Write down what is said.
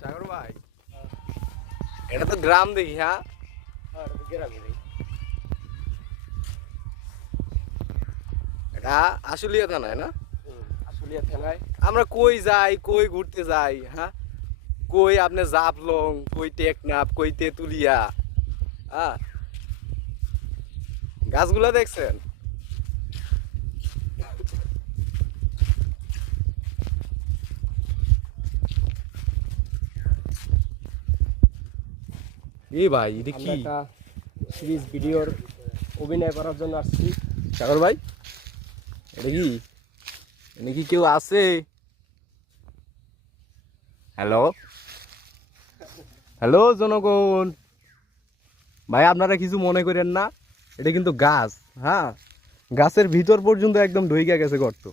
সাগর ভাই, এটা তো গ্রাম দেখি। হ্যাঁ, এটা আশুলিয়া থানায় না? আশুলিয়া থানায়। আমরা কই যাই, কই ঘুরতে যাই, হ্যাঁ, কই আপনি জাফলং, কই টেকনাফ, কই তেতুলিয়া। হ্যাঁ, গাছগুলা দেখছেন? এই ভাই, এটা কি? আমরা একটা সিরিজ ভিডিওর অভিনয় করার জন্য আসছি। সাগর ভাই, এটা কি? এখানে কি কেউ আছে? হ্যালো, হ্যালো জনগণ ভাই, আপনারা কিছু মনে করেন না, এটা কিন্তু গাছ। হ্যাঁ, গাছের ভিতর পর্যন্ত একদম ঢুইকা গেছে গর্ত।